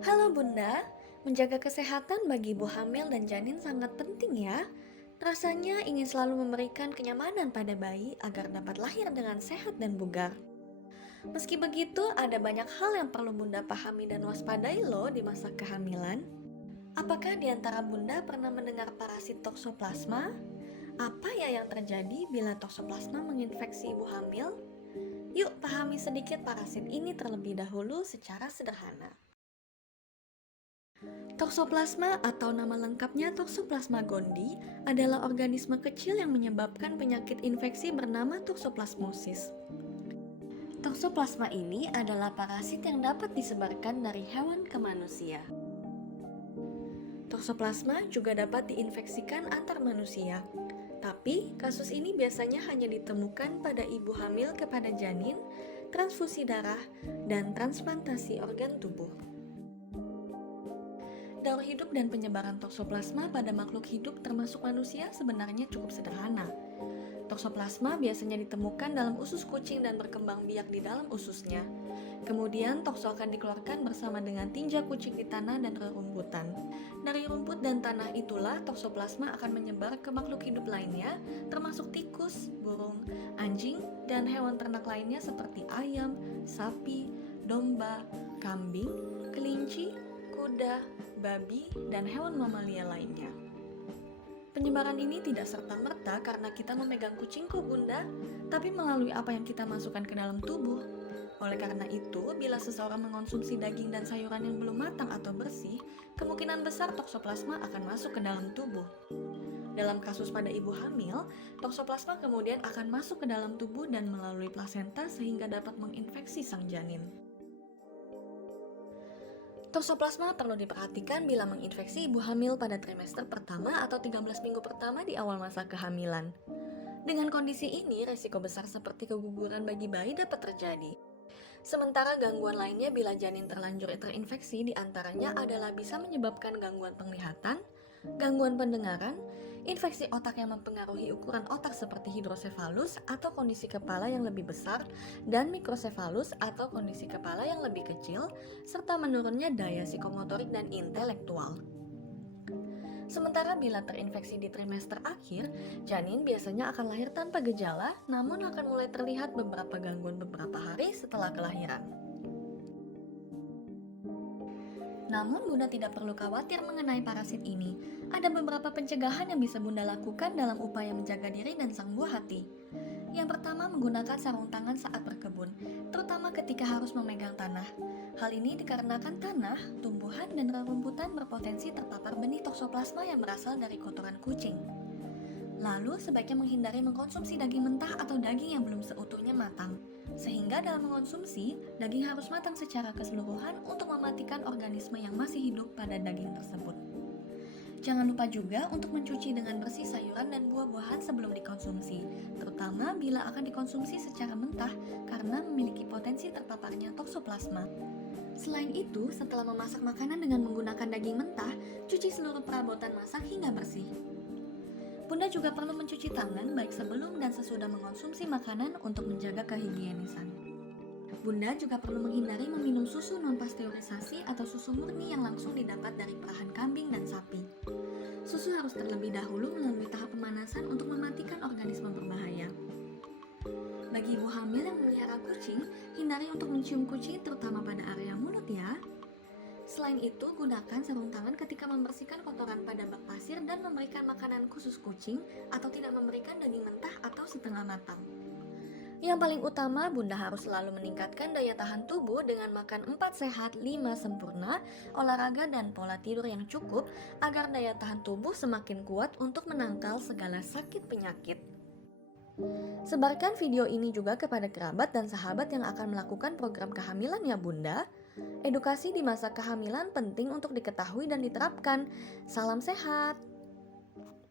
Halo Bunda, menjaga kesehatan bagi ibu hamil dan janin sangat penting ya. Rasanya ingin selalu memberikan kenyamanan pada bayi agar dapat lahir dengan sehat dan bugar. Meski begitu, ada banyak hal yang perlu Bunda pahami dan waspadai loh di masa kehamilan. Apakah di antara Bunda pernah mendengar parasit toksoplasma? Apa ya yang terjadi bila toksoplasma menginfeksi ibu hamil? Yuk pahami sedikit parasit ini terlebih dahulu secara sederhana. Toksoplasma atau nama lengkapnya Toxoplasma gondii adalah organisme kecil yang menyebabkan penyakit infeksi bernama toksoplasmosis. Toksoplasma ini adalah parasit yang dapat disebarkan dari hewan ke manusia. Toksoplasma juga dapat diinfeksikan antar manusia. Tapi, kasus ini biasanya hanya ditemukan pada ibu hamil kepada janin, transfusi darah, dan transplantasi organ tubuh. Daur hidup dan penyebaran toksoplasma pada makhluk hidup termasuk manusia sebenarnya cukup sederhana. Toksoplasma biasanya ditemukan dalam usus kucing dan berkembang biak di dalam ususnya. Kemudian tokso akan dikeluarkan bersama dengan tinja kucing di tanah dan rerumputan. Dari rumput dan tanah itulah toksoplasma akan menyebar ke makhluk hidup lainnya, termasuk tikus, burung, anjing, dan hewan ternak lainnya seperti ayam, sapi, domba, kambing, kelinci, kuda, babi, dan hewan mamalia lainnya. Penyebaran ini tidak serta-merta karena kita memegang kucingku, Bunda, tapi melalui apa yang kita masukkan ke dalam tubuh. Oleh karena itu, bila seseorang mengonsumsi daging dan sayuran yang belum matang atau bersih, kemungkinan besar toksoplasma akan masuk ke dalam tubuh. Dalam kasus pada ibu hamil, toksoplasma kemudian akan masuk ke dalam tubuh dan melalui plasenta sehingga dapat menginfeksi sang janin. Toksoplasma perlu diperhatikan bila menginfeksi ibu hamil pada trimester pertama atau 13 minggu pertama di awal masa kehamilan. Dengan kondisi ini, resiko besar seperti keguguran bagi bayi dapat terjadi. Sementara gangguan lainnya bila janin terlanjur terinfeksi diantaranya adalah bisa menyebabkan gangguan penglihatan, gangguan pendengaran, infeksi otak yang mempengaruhi ukuran otak seperti hidrosefalus atau kondisi kepala yang lebih besar, dan mikrosefalus atau kondisi kepala yang lebih kecil, serta menurunnya daya psikomotorik dan intelektual. Sementara bila terinfeksi di trimester akhir, janin biasanya akan lahir tanpa gejala, namun akan mulai terlihat beberapa gangguan beberapa hari setelah kelahiran. Namun Bunda tidak perlu khawatir mengenai parasit ini. Ada beberapa pencegahan yang bisa Bunda lakukan dalam upaya menjaga diri dan sang buah hati. Yang pertama, menggunakan sarung tangan saat berkebun, terutama ketika harus memegang tanah. Hal ini dikarenakan tanah, tumbuhan, dan rerumputan berpotensi terpapar benih toksoplasma yang berasal dari kotoran kucing. Lalu, sebaiknya menghindari mengkonsumsi daging mentah atau daging yang belum seutuhnya matang. Sehingga dalam mengonsumsi, daging harus matang secara keseluruhan untuk mematikan organisme yang masih hidup pada daging tersebut. Jangan lupa juga untuk mencuci dengan bersih sayuran dan buah-buahan sebelum dikonsumsi, terutama bila akan dikonsumsi secara mentah karena memiliki potensi terpaparnya toksoplasma. Selain itu, setelah memasak makanan dengan menggunakan daging mentah, cuci seluruh perabotan masak hingga bersih. Bunda juga perlu mencuci tangan baik sebelum dan sesudah mengonsumsi makanan untuk menjaga kehigienisan. Bunda juga perlu menghindari meminum susu non-pasteurisasi atau susu murni yang langsung didapat dari perahan kambing dan sapi. Susu harus terlebih dahulu melalui tahap pemanasan untuk mematikan organisme berbahaya. Bagi ibu hamil yang memelihara kucing, hindari untuk mencium kucing terutama pada area mulut ya. Selain itu, gunakan sarung tangan ketika membersihkan kotoran pada bak pasir dan memberikan makanan khusus kucing atau tidak memberikan daging mentah atau setengah matang. Yang paling utama, Bunda harus selalu meningkatkan daya tahan tubuh dengan makan 4 sehat, 5 sempurna, olahraga dan pola tidur yang cukup agar daya tahan tubuh semakin kuat untuk menangkal segala sakit penyakit. Sebarkan video ini juga kepada kerabat dan sahabat yang akan melakukan program kehamilan ya Bunda. Edukasi di masa kehamilan penting untuk diketahui dan diterapkan. Salam sehat!